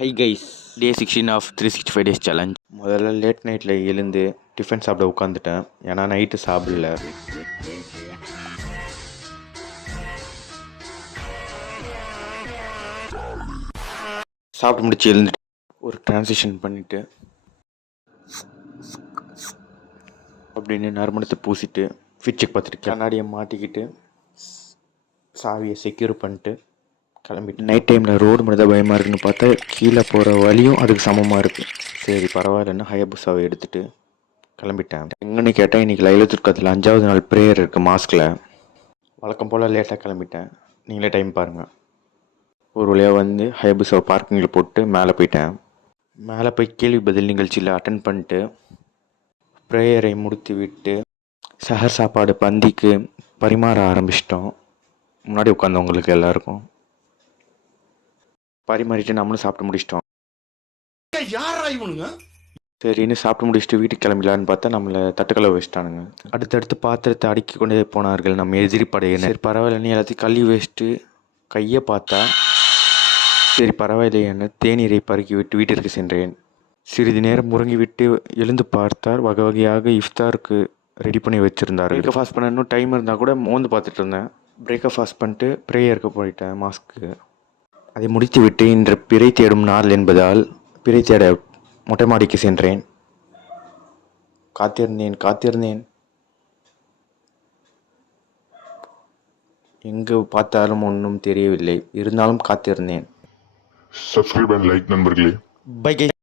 High guys, day 16 of 365 days challenge. முதல்ல late நைட்டில் எழுந்து டிஃபன் சாப்பிட உட்காந்துட்டேன். ஏன்னா நைட்டு சாப்பிடல. சாப்பிட்டு முடிச்சு எழுந்துட்டு ஒரு டிரான்சிஷன் பண்ணிவிட்டு அப்படின்னு நறுமணத்தை பூசிட்டு ஃபிட் செக் பார்த்துட்டு கண்ணாடியை மாட்டிக்கிட்டு சாவியை செக்யூர் பண்ணிட்டு கிளம்பிட்டு நைட் டைமில் ரோடு மட்டும் தான் பயமாக இருக்குன்னு பார்த்தா கீழே போகிற வழியும் அதுக்கு சமமாக இருக்குது. சரி பரவாயில்லன்னு ஹயபுசாவை எடுத்துகிட்டு கிளம்பிட்டேன். எங்கன்னு கேட்டால் இன்றைக்கி லைலத்துல் 5வது நாள் ப்ரேயர் இருக்குது மாஸ்கில். வழக்கம் போல் லேட்டாக கிளம்பிட்டேன். நீங்களே டைம் பாருங்கள். ஒரு வழியாக வந்து ஹயபுசாவை பார்க்கிங்கில் போட்டு மேலே போயிட்டேன். மேலே போய் கேள்வி பதில் நிகழ்ச்சியில் அட்டன் பண்ணிட்டு ப்ரேயரை முடித்து விட்டு சஹர் சாப்பாடு பந்திக்கு பரிமாற ஆரம்பிச்சிட்டோம். முன்னாடி உட்காந்தவங்களுக்கு எல்லாருக்கும் பரிமாறிட்டு நம்மளும் சாப்பிட்டு முடிச்சிட்டோம். சரின்னு சாப்பிட்டு முடிச்சுட்டு வீட்டுக்கு கிளம்பிடலான்னு பார்த்தா நம்மளை தட்டுக்களை வச்சுட்டானுங்க. அடுத்தடுத்து பாத்திரத்தை அடுக்கி கொண்டே போனார்கள் நம்ம எதிரி படையினர். சரி பரவாயில்லன்னு எல்லாத்தையும் கழுவி வச்சுட்டு கையை பார்த்தா சரி பரவாயில்லைன்னு தேநீரை பருக்கி விட்டு வீட்டிற்கு சென்றேன். சிறிது நேரம் முறங்கி விட்டு எழுந்து பார்த்தார் வகை வகையாக இஃப்தாருக்கு ரெடி பண்ணி வச்சுருந்தார். பிரேக்ஃபாஸ்ட் பண்ண இன்னும் டைம் இருந்தால் கூட மோந்து பார்த்துட்டு இருந்தேன். பிரேக்ஃபாஸ்ட் பண்ணிட்டு ப்ரேயருக்கு போயிட்டேன் மாஸ்க்கு. அதை முடித்து விட்டு இன்று பிறை தேடும் நாள் என்பதால் பிறை தேட மொட்டை மாடிக்கு சென்றேன். காத்திருந்தேன். எங்கு பார்த்தாலும் ஒன்றும் தெரியவில்லை. இருந்தாலும் காத்திருந்தேன். சப்ஸ்கிரைப் அண்ட் லைக் நண்பர்களே. பை.